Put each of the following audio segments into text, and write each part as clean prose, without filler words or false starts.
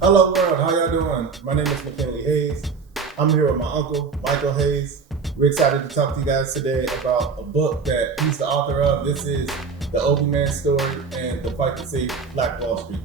Hello world, how y'all doing? My name is McKinley Hayes. I'm here with my uncle, Michael Hayes. We're excited to talk to you guys today about a book that he's the author of. This is the Obie Mann Story and the Fight to Save Black Wall Street.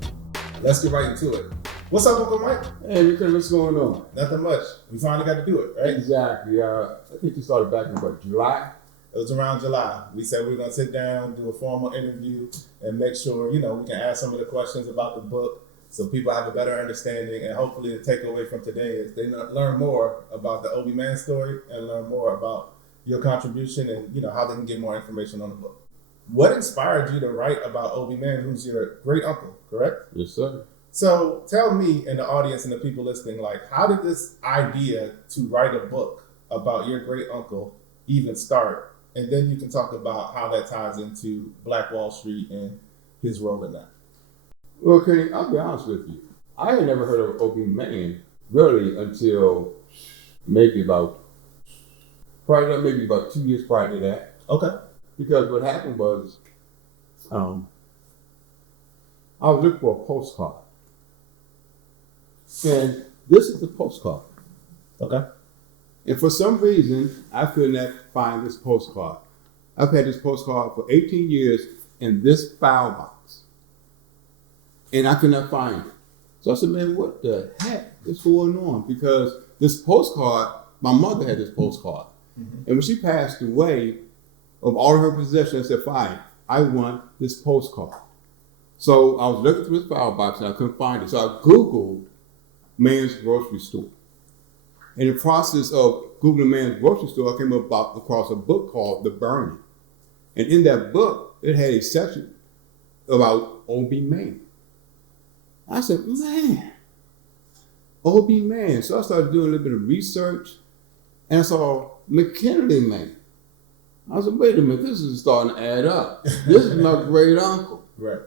Let's get right into it. What's up, Uncle Mike? Hey, McKinley, what's going on? Nothing much. We finally got to do it, right? Exactly. I think you started back in July? It was around July. We said we were going to sit down, do a formal interview, and make sure, we can ask some of the questions about the book so people have a better understanding. And hopefully the takeaway from today is they learn more about the Obie Mann story and learn more about your contribution and, how they can get more information on the book. What inspired you to write about Obie Mann, who's your great uncle, correct? Yes, sir. So tell me and the audience and the people listening, how did this idea to write a book about your great uncle even start? And then you can talk about how that ties into Black Wall Street and his role in that. Well, Kenny, I'll be honest with you. I had never heard of Obie Mann really until maybe about 2 years prior to that. Okay. Because what happened was, I was looking for a postcard. And this is the postcard. Okay. And for some reason, I could not find this postcard. I've had this postcard for 18 years in this file box. And I could not find it. So I said, man, what the heck is going on? Because this postcard, my mother had this postcard. Mm-hmm. And when she passed away, of all of her possessions, I said, fine, I want this postcard. So I was looking through this file box and I couldn't find it. So I Googled Mann's grocery store. In the process of Googling Mann's grocery store, I came across a book called The Burning. And in that book, it had a section about Obie Mann. I said, man, Obie Mann. So I started doing a little bit of research, and I saw McKinley Mann. I said, wait a minute, this is starting to add up. This is my great uncle. Right.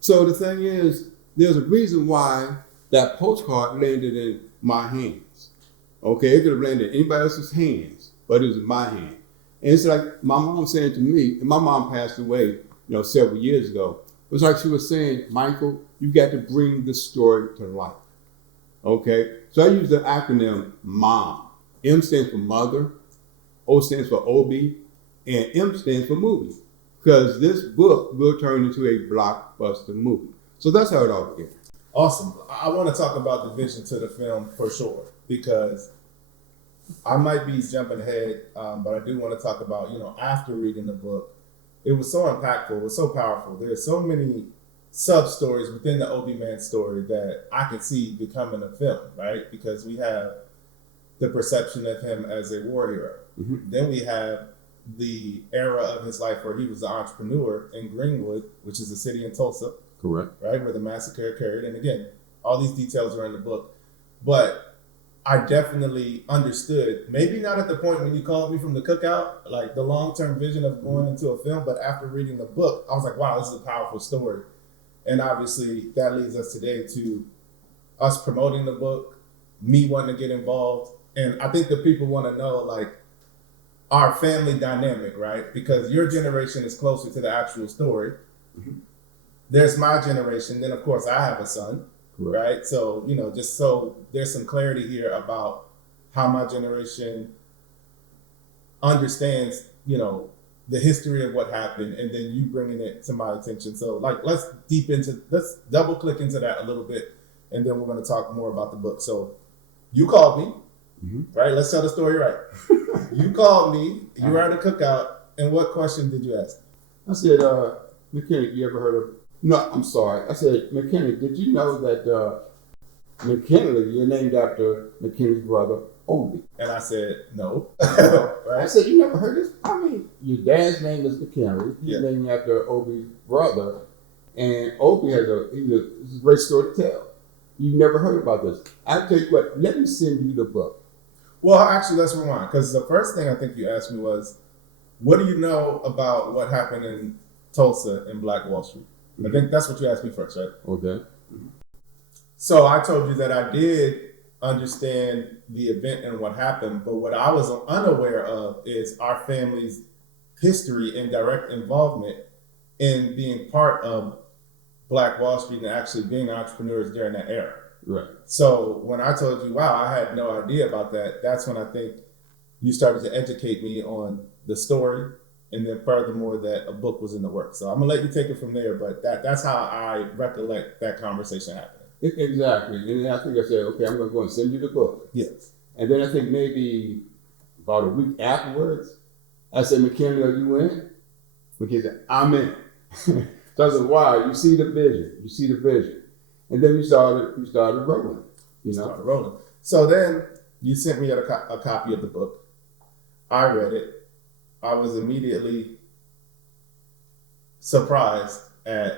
So the thing is, there's a reason why that postcard landed in my hands. Okay, it could have landed in anybody else's hands, but it was in my hand. And it's like my mom saying to me, and my mom passed away, several years ago. It was like she was saying, Michael, you got to bring this story to life. Okay, so I use the acronym MOM. M stands for mother, O stands for Obie, and M stands for movie. Because this book will turn into a blockbuster movie. So that's how it all began. Awesome. I want to talk about the vision to the film for sure, because I might be jumping ahead, but I do want to talk about, after reading the book, it was so impactful, it was so powerful. There's so many sub-stories within the Obie Mann story that I can see becoming a film, right? Because we have the perception of him as a war hero. Mm-hmm. Then we have the era of his life where he was an entrepreneur in Greenwood, which is a city in Tulsa. Correct. Right, where the massacre occurred. And again, all these details are in the book. But I definitely understood, maybe not at the point when you called me from the cookout, like the long-term vision of going into a film, but after reading the book, I was like, wow, this is a powerful story. And obviously that leads us today to us promoting the book, me wanting to get involved. And I think the people want to know, our family dynamic, right? Because your generation is closer to the actual story. Mm-hmm. There's my generation. Then, of course, I have a son, correct. Right? So, just so there's some clarity here about how my generation understands, the history of what happened, and then you bringing it to my attention. So, let's double click into that a little bit, and then we're going to talk more about the book. So, you called me, mm-hmm. right? Let's tell the story right. You called me, you were at a cookout, and what question did you ask? I said, McKinley, you ever heard of... No, I'm sorry. I said, McKinley, did you know that McKinley, you're named after McKinley's brother, Obie? And I said, no. Right? I said, you never heard this? I mean, your dad's name is McKinley. He's named after Obie's brother. And Obie he's a great story to tell. You've never heard about this. I'll tell you what, let me send you the book. Well, actually, let's rewind. Because the first thing I think you asked me was, what do you know about what happened in Tulsa and Black Wall Street? I think that's what you asked me first, right? Okay. So I told you that I did understand the event and what happened, but what I was unaware of is our family's history and direct involvement in being part of Black Wall Street and actually being entrepreneurs during that era. Right. So when I told you, wow, I had no idea about that, that's when I think you started to educate me on the story, and then furthermore that a book was in the works. So I'm gonna let you take it from there, but that's how I recollect that conversation happening. Exactly. And then I think I said, okay, I'm going to go and send you the book. Yes. And then I think maybe about a week afterwards, I said, McKinley, are you in? McKinley said, I'm in. So I said, wow, you see the vision. You see the vision. And then we started rolling. Started rolling. So then you sent me a copy of the book. I read it. I was immediately surprised at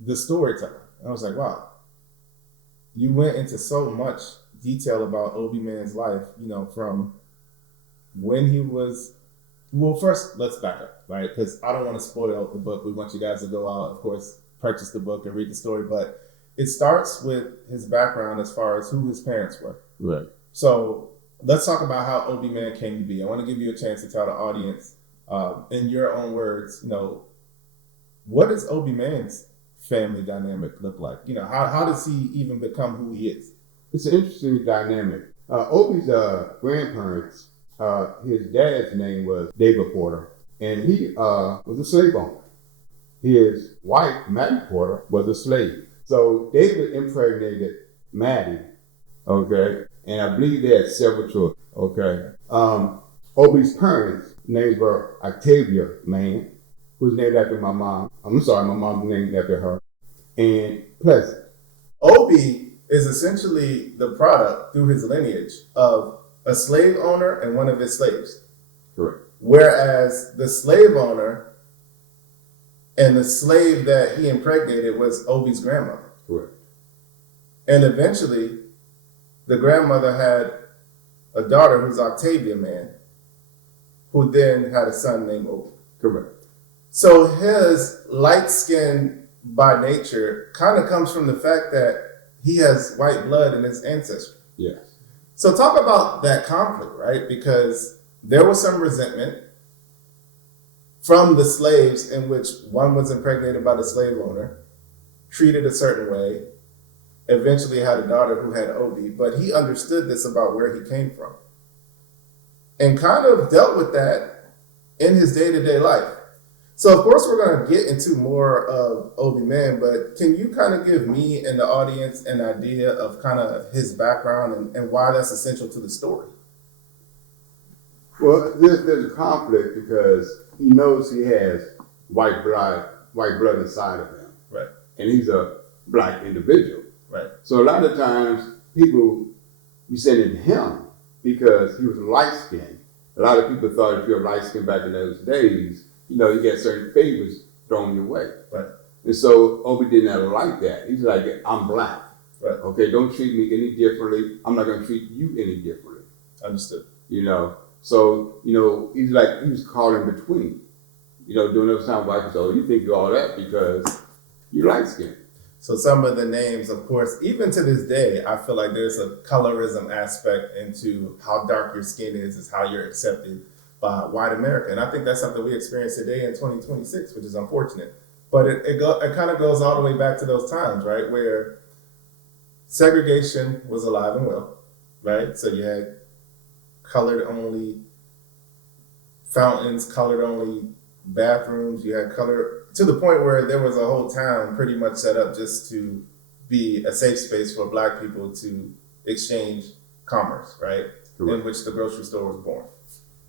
the storytelling. I was like, wow. You went into so much detail about Obie Mann's life, from when he was. Well, first, let's back up, right? Because I don't want to spoil the book. We want you guys to go out, of course, purchase the book and read the story. But it starts with his background as far as who his parents were. Right. So let's talk about how Obie Mann came to be. I want to give you a chance to tell the audience, in your own words, what is Obie Mann's family dynamic look like? How does he even become who he is? It's an interesting dynamic. Obie's grandparents, his dad's name was David Porter, and he was a slave owner. His wife, Mattie Porter, was a slave. So David impregnated Mattie, okay, and I believe they had several children, okay. Obie's parents' names were Octavia Mann, who's named after my mom. I'm sorry, my mom's named after her, and Pleasant. Obie is essentially the product through his lineage of a slave owner and one of his slaves. Correct. Whereas the slave owner and the slave that he impregnated was Obie's grandmother. Correct. And eventually, the grandmother had a daughter who's Octavia Mann, who then had a son named Obie. Correct. So his light skin by nature kind of comes from the fact that he has white blood in his ancestry. Yes. So talk about that conflict, right? Because there was some resentment from the slaves in which one was impregnated by the slave owner, treated a certain way, eventually had a daughter who had Obie, but he understood this about where he came from and kind of dealt with that in his day-to-day life. So, of course, we're going to get into more of Obie Mann, but can you kind of give me and the audience an idea of kind of his background and why that's essential to the story? Well, there's a conflict because he knows he has white blood inside of him. Right. And he's a black individual. Right. So a lot of times people resented him because he was light-skinned. A lot of people thought if you're light-skinned back in those days, you get certain favors thrown your way. Right. And so Obie did not like that. He's like, I'm black. Right. Okay, don't treat me any differently. I'm not going to treat you any differently. Understood. So, he's like, he was caught in between. During those times, white people say, you think you're all that because you're light-skinned. So some of the names, of course, even to this day, I feel like there's a colorism aspect into how dark your skin is how you're accepted by white America. And I think that's something we experience today in 2026, which is unfortunate. But it kind of goes all the way back to those times, right, where segregation was alive and well, right? So you had colored-only fountains, colored-only bathrooms. You had color, to the point where there was a whole town pretty much set up just to be a safe space for black people to exchange commerce, right? Correct. In which the grocery store was born.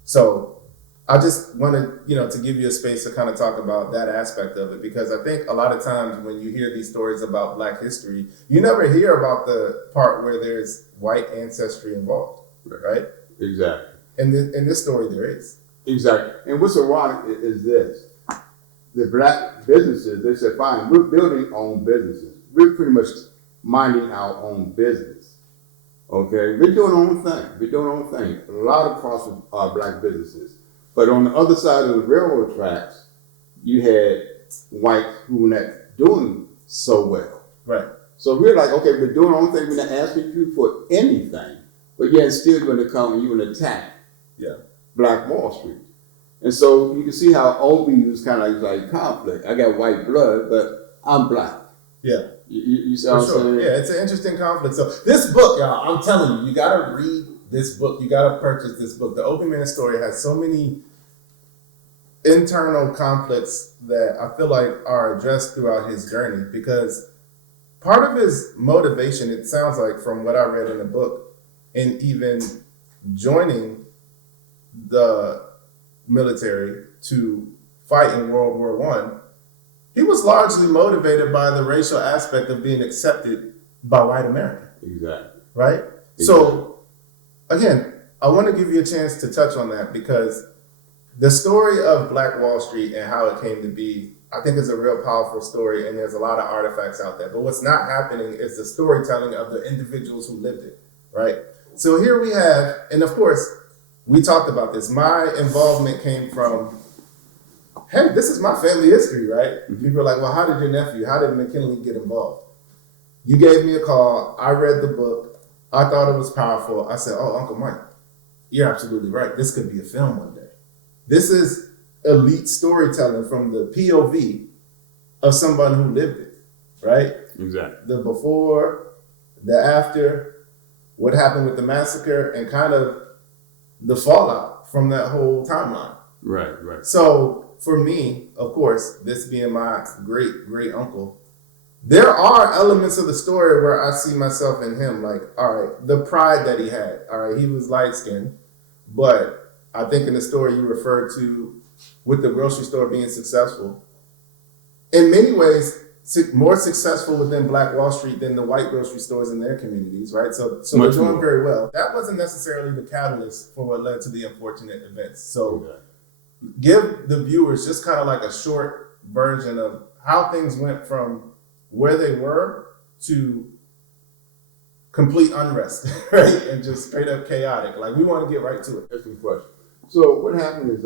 So I just wanted, to give you a space to kind of talk about that aspect of it, because I think a lot of times when you hear these stories about Black history, you never hear about the part where there's white ancestry involved, right? Exactly. And in this story, there is. Exactly. And what's ironic is this. The black businesses, they said, fine, we're building our own businesses. We're pretty much minding our own business. Okay? We're doing our own thing. A lot of cross black businesses. But on the other side of the railroad tracks, you had whites who were not doing so well. Right. So we're like, okay, we're doing our own thing. We're not asking you for anything. But yet still going to come and you're going to attack Black Wall Street. And so you can see how Obie was kind of like conflict. I got white blood, but I'm black. Yeah. You see what I'm saying? Yeah, it's an interesting conflict. So this book, y'all, I'm telling you, you got to read this book. You got to purchase this book. The Obie Mann Story has so many internal conflicts that I feel like are addressed throughout his journey, because part of his motivation, it sounds like from what I read in the book, in even joining the military to fight in World War One, he was largely motivated by the racial aspect of being accepted by white America. Exactly. Right? Exactly. So, again, I want to give you a chance to touch on that, because the story of Black Wall Street and how it came to be, I think, is a real powerful story, and there's a lot of artifacts out there. But what's not happening is the storytelling of the individuals who lived it, right? So here we have, and of course, we talked about this. My involvement came from, hey, this is my family history, right? Mm-hmm. People are like, well, how did your nephew, how did McKinley get involved? You gave me a call. I read the book. I thought it was powerful. I said, oh, Uncle Mike, you're absolutely right. This could be a film one day. This is elite storytelling from the POV of someone who lived it, right? Exactly. The before, the after, what happened with the massacre, and kind of the fallout from that whole timeline. Right, right. So for me, of course, this being my great uncle, there are elements of the story where I see myself in him. Like, all right, the pride that he had. All right, he was light skinned, but I think in the story you referred to with the grocery store being successful, in many ways, more successful within Black Wall Street than the white grocery stores in their communities, right? So they're doing very well. That wasn't necessarily the catalyst for what led to the unfortunate events. So give the viewers just kind of like a short version of how things went from where they were to complete unrest, right? And just straight up chaotic. Like, we want to get right to it. That's the question. So what happened is,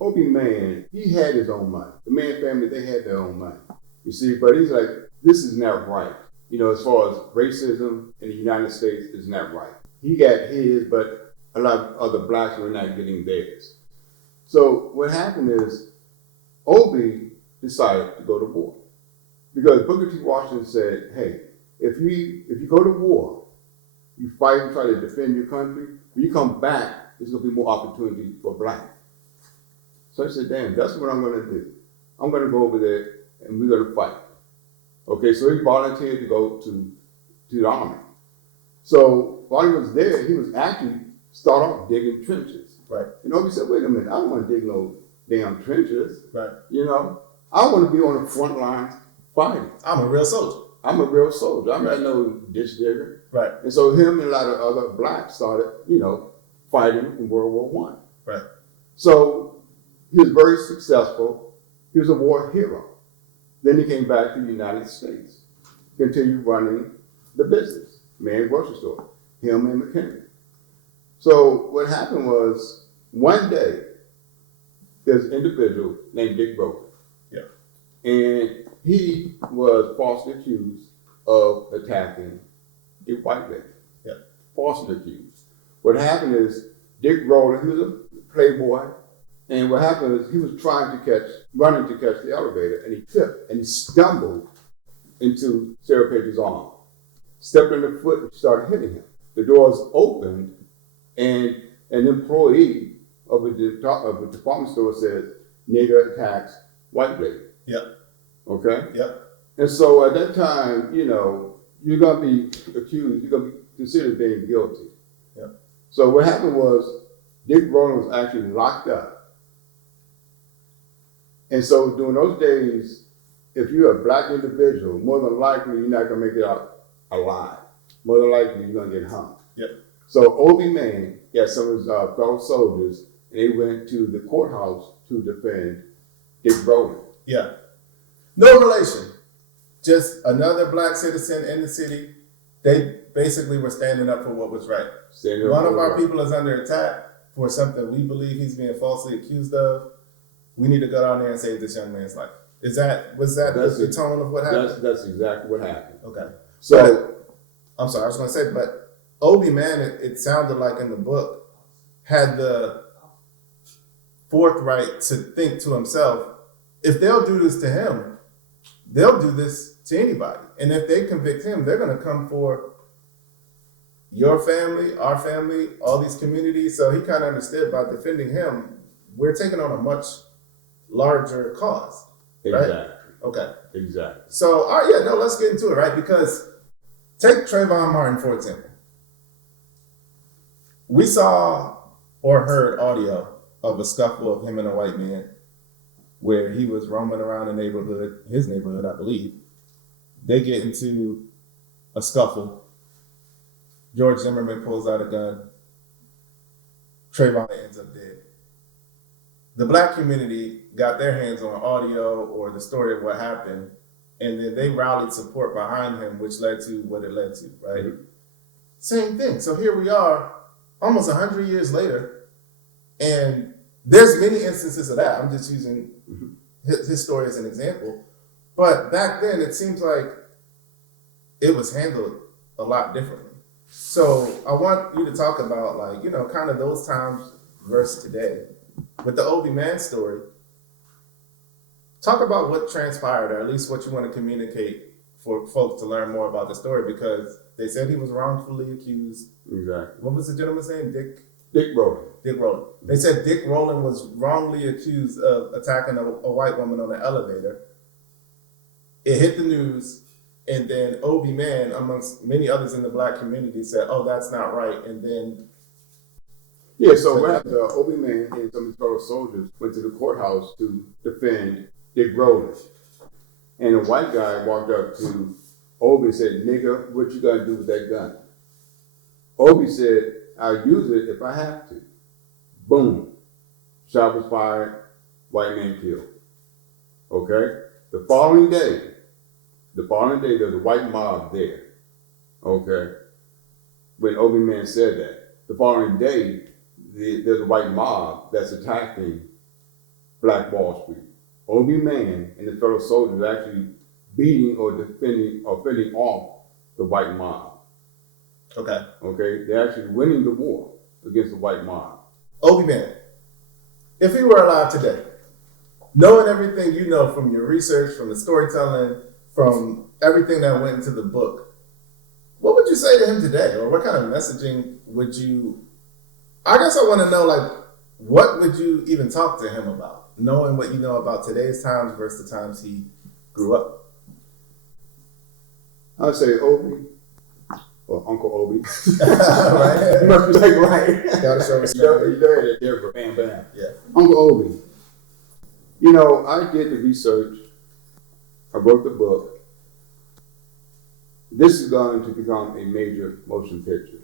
Obie Mann, he had his own money. The Mann family, they had their own money. You see, but he's like, this is not right. You know, as far as racism in the United States is not right. He got his, but a lot of other blacks were not getting theirs. So what happened is, Obie decided to go to war. Because Booker T. Washington said, hey, if you go to war, you fight and try to defend your country, when you come back, there's going to be more opportunity for black. So I said, damn, that's what I'm going to do. I'm going to go over there and we're going to fight. Okay, so he volunteered to go to the army. So while he was there, he was actually start off digging trenches. Right. You know, he said, wait a minute, I don't want to dig no damn trenches. Right. You know, I want to be on the front lines fighting. I'm a real soldier. I'm a real soldier. I'm not no ditch digger. Right. And so him and a lot of other blacks started, you know, fighting in World War One. Right. So he was very successful. He was a war hero. Then he came back to the United States, continued running the business, Mann grocery store, him and McKinley. So what happened was, one day, there's an individual named Dick Rowland. Yeah. And he was falsely accused of attacking a white lady. Yeah. Falsely accused. What happened is, Dick Rowland, he was a playboy, and what happened is he was running to catch the elevator, and he tripped, and he stumbled into Sarah Page's arm. Stepped on the foot and started hitting him. The doors opened, and an employee of a department store said, nigger attacks white lady. Yeah. Okay? Yeah. And so at that time, you know, you're going to be accused, you're going to be considered being guilty. Yeah. So what happened was, Dick Rowland was actually locked up. And so during those days, if you're a black individual, more than likely you're not going to make it out alive. More than likely you're going to get hung. Yep. So Obie Mann got some of his fellow soldiers, and they went to the courthouse to defend Dick Rowland. Yeah. No relation. Just another black citizen in the city. They basically were standing up for what was right. One of our people is under attack for something we believe he's being falsely accused of. We need to go down there and save this young man's life. Was that the tone of what happened? That's exactly what happened. Okay. So, I'm sorry, I was going to say, but Obie Mann, it sounded like in the book, had the forthright to think to himself, if they'll do this to him, they'll do this to anybody. And if they convict him, they're going to come for your family, our family, all these communities. So he kind of understood by defending him, we're taking on a much larger cause. Right? Exactly. Okay. Exactly. So, all right, yeah, no, let's get into it, right? Because take Trayvon Martin, for example. We saw or heard audio of a scuffle of him and a white man where he was roaming around the neighborhood, his neighborhood, I believe. They get into a scuffle. George Zimmerman pulls out a gun. Trayvon ends up dead. The black community got their hands on audio or the story of what happened, and then they rallied support behind him, which led to what it led to, right? Mm-hmm. Same thing. So here we are, almost 100 years later, and there's many instances of that. I'm just using his story as an example. But back then, it seems like it was handled a lot differently. So I want you to talk about, like, you know, kind of those times versus today. With the Obie Mann story, talk about what transpired, or at least what you want to communicate for folks to learn more about the story, because they said he was wrongfully accused. Exactly. What was the gentleman's name? Dick Rowland. Dick Rowland. They said Dick Rowland was wrongly accused of attacking a white woman on an elevator. It hit the news, and then Obie Mann, amongst many others in the black community, said, "Oh, that's not right," and then. Yeah, so what happened, Obie Mann and some of his fellow soldiers went to the courthouse to defend Dick Rowland. And a white guy walked up to Obie and said, "Nigga, what you gonna do with that gun?" Obie said, "I'll use it if I have to." Boom. Shot was fired, white man killed. Okay? The following day, there was a white mob there. Okay? When Obie Mann said that. The following day, there's a white mob that's attacking Black Wall Street. Obie Mann and his fellow soldiers are actually beating or defending or fending off the white mob. Okay. Okay? They're actually winning the war against the white mob. Obie Mann, if he were alive today, knowing everything you know from your research, from the storytelling, from everything that went into the book, what would you say to him today? Or what kind of messaging would you... I guess I want to know, like, what would you even talk to him about, knowing what you know about today's times versus the times he grew up? I'd say Obie, or Uncle Obie. Right? You must be like, right. Gotta show respect. You know it there, bam, bam. Yeah. Uncle Obie. You know, I did the research. I wrote the book. This is going to become a major motion picture.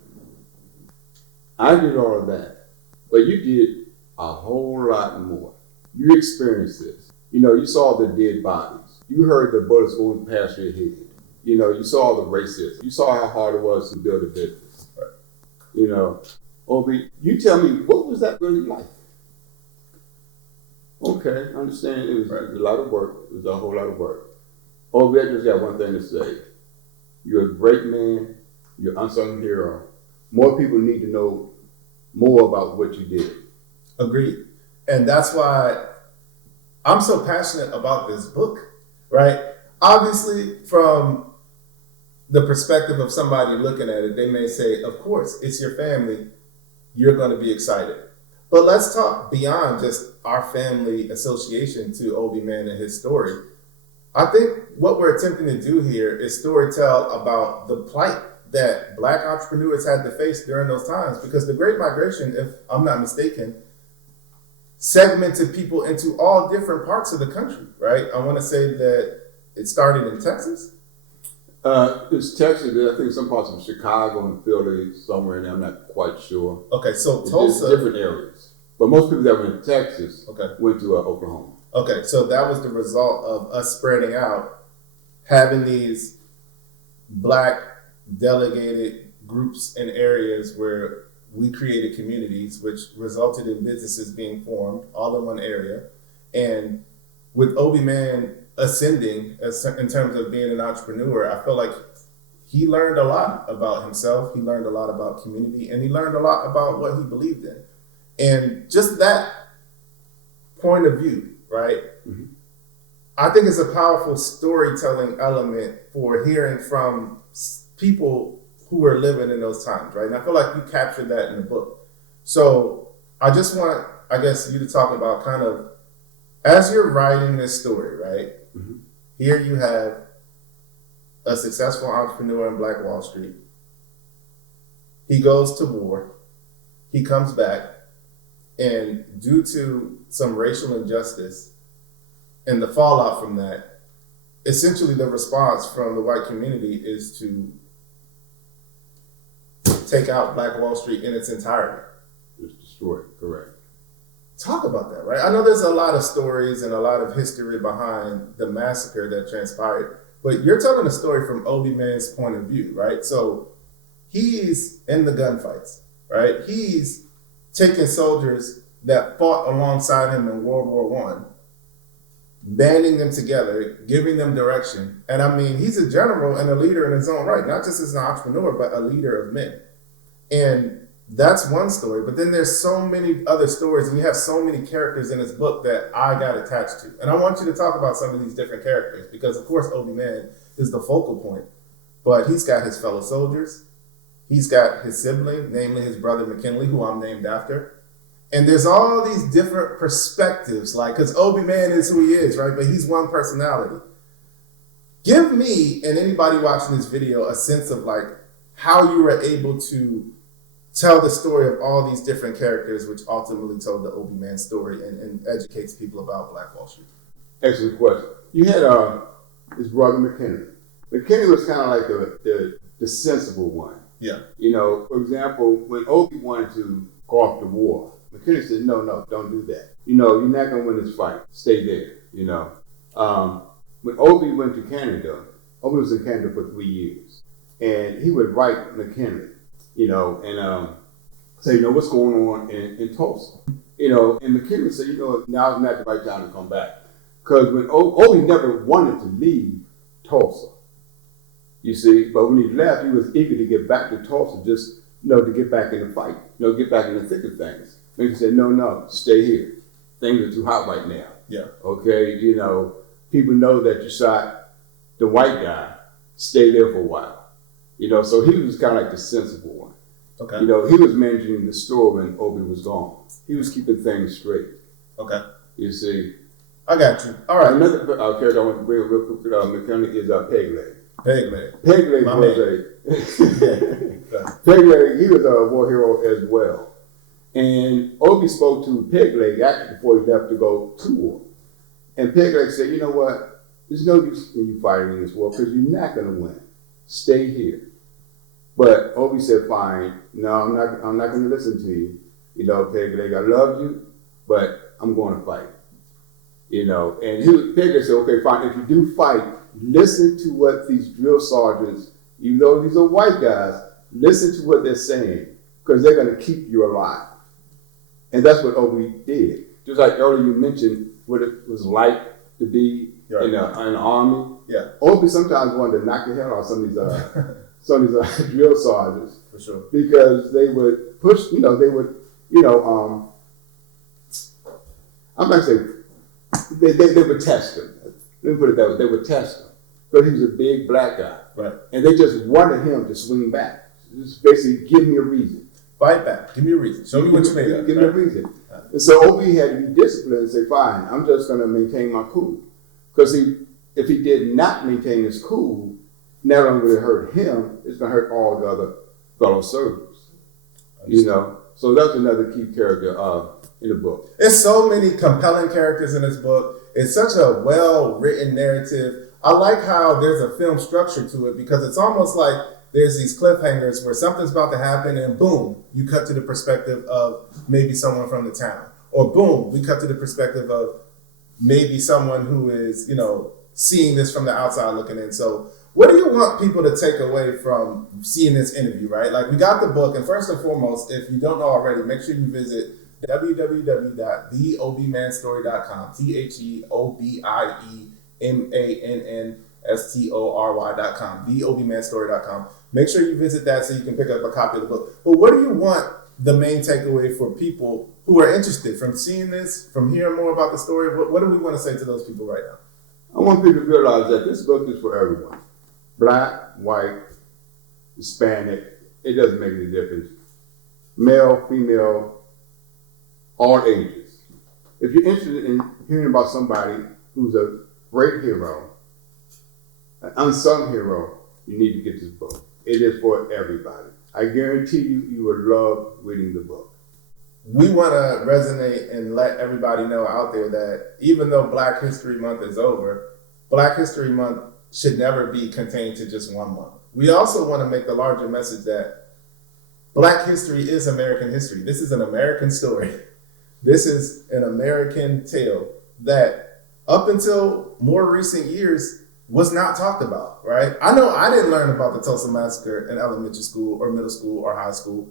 I did all of that, but you did a whole lot more. You experienced this. You know, you saw the dead bodies. You heard the bullets going past your head. You know, you saw the racism. You saw how hard it was to build a business. Right. You know, Obie, you tell me, what was that really like? Okay, I understand it was a lot of work. It was a whole lot of work. Obie, I just got one thing to say. You're a great man. You're an unsung hero. More people need to know more about what you did. Agreed. And that's why I'm so passionate about this book, right? Obviously, from the perspective of somebody looking at it, they may say, of course, it's your family. You're going to be excited. But let's talk beyond just our family association to Obie Mann and his story. I think what we're attempting to do here is storytell about the plight that Black entrepreneurs had to face during those times, because the Great Migration, if I'm not mistaken, segmented people into all different parts of the country, right? I want to say that it started in Texas. It's Texas. I think some parts of Chicago and Philly, somewhere in there. I'm not quite sure. Okay, so it's Tulsa. Different areas. But most people that went to Texas went to Oklahoma. Okay, so that was the result of us spreading out, having these Black delegated groups and areas where we created communities, which resulted in businesses being formed all in one area. And with Obie Mann ascending in terms of being an entrepreneur, I feel like he learned a lot about himself. He learned a lot about community, and he learned a lot about what he believed in. And just that point of view, right? Mm-hmm. I think it's a powerful storytelling element for hearing from people who were living in those times, right? And I feel like you captured that in the book. So I just want, I guess, you to talk about kind of, as you're writing this story, right? Mm-hmm. Here you have a successful entrepreneur in Black Wall Street. He goes to war. He comes back. And due to some racial injustice and the fallout from that, essentially the response from the white community is to take out Black Wall Street in its entirety. Just destroy it, correct. Talk about that, right? I know there's a lot of stories and a lot of history behind the massacre that transpired, but you're telling a story from Obie Mann's point of view, right? So he's in the gunfights, right? He's taking soldiers that fought alongside him in World War I, banding them together, giving them direction. And I mean, he's a general and a leader in his own right, not just as an entrepreneur, but a leader of men. And that's one story, but then there's so many other stories, and you have so many characters in this book that I got attached to. And I want you to talk about some of these different characters, because of course Obie Mann is the focal point, but he's got his fellow soldiers, he's got his sibling, namely his brother McKinley, who I'm named after. And there's all these different perspectives, like, because Obie Mann is who he is, right? But he's one personality. Give me and anybody watching this video a sense of like how you were able to tell the story of all these different characters, which ultimately told the Obie Mann story and educates people about Black Wall Street. Excellent question. You had his brother McKinley. McKinley was kind of like the sensible one. Yeah. You know, for example, when Obie wanted to go off to war, McKinley said, no, don't do that. You know, you're not going to win this fight. Stay there, you know. When Obie went to Canada, Obie was in Canada for 3 years. And he would write McKinley, you know, and say, you know, what's going on in Tulsa? You know, and McKinley said, you know, now's not the right time to come back. Because when Obie never wanted to leave Tulsa, you see, but when he left, he was eager to get back to Tulsa, just, you know, to get back in the fight, you know, get back in the thick of things. But he said, no, stay here. Things are too hot right now. Yeah. Okay, you know, people know that you shot the white guy, stay there for a while. You know, so he was kind of like the sensible one. Okay. You know, he was managing the store when Obie was gone. He was keeping things straight. Okay. You see. I got you. All right. Another character I want to bring up real quick, McKinley, is Peg Leg. Peg Leg. Peg Leg Peg Leg, he was a war hero as well. And Obie spoke to Peg Leg actually before he left to go to war. And Peg Leg said, you know what? There's no use in you fighting in this war because you're not going to win. Stay here. But Obie said, fine. No, I'm not going to listen to you. You know, Peg Leg, I love you, but I'm going to fight. You know, and Peg Leg said, okay, fine. If you do fight, listen to what these drill sergeants, even though these are white guys, listen to what they're saying because they're going to keep you alive. And that's what Obie did. Just like earlier you mentioned what it was like to be in an army. Yeah. Obie sometimes wanted to knock the hell out of some of these drill sergeants. For sure. Because they would push, I'm not going to say, they would test him. Let me put it that way. They would test him. But he was a big black guy. Right. And they just wanted him to swing back. Just basically give me a reason. Fight back. Give me a reason. Show me what you made of. Give me a reason. And so Obie had to be disciplined and say, fine, I'm just going to maintain my cool. Because if he did not maintain his cool, not only would it hurt him, it's going to hurt all the other fellow soldiers. You know? So that's another key character in the book. There's so many compelling characters in this book. It's such a well-written narrative. I like how there's a film structure to it because it's almost like there's these cliffhangers where something's about to happen and boom, you cut to the perspective of maybe someone from the town. Or boom, we cut to the perspective of maybe someone who is, you know, seeing this from the outside looking in. So what do you want people to take away from seeing this interview, right? Like we got the book, and first and foremost, if you don't know already, make sure you visit www.theobiemannstory.com, TheObieMannStory.com, theobiemannstory.com. Make sure you visit that so you can pick up a copy of the book. But what do you want the main takeaway for people who are interested from seeing this, from hearing more about the story? What do we want to say to those people right now? I want people to realize that this book is for everyone. Black, white, Hispanic, it doesn't make any difference. Male, female, all ages. If you're interested in hearing about somebody who's a great hero, an unsung hero, you need to get this book. It is for everybody. I guarantee you, you would love reading the book. We want to resonate and let everybody know out there that even though Black History Month is over, Black History Month should never be contained to just one month. We also want to make the larger message that Black history is American history. This is an American story. This is an American tale that up until more recent years was not talked about, right? I know I didn't learn about the Tulsa Massacre in elementary school or middle school or high school.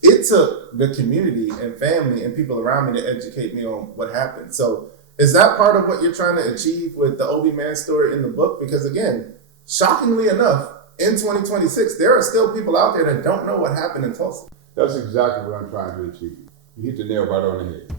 It took the community and family and people around me to educate me on what happened. So is that part of what you're trying to achieve with the Obie Mann story in the book? Because again, shockingly enough, in 2026, there are still people out there that don't know what happened in Tulsa. That's exactly what I'm trying to achieve. You hit the nail right on the head.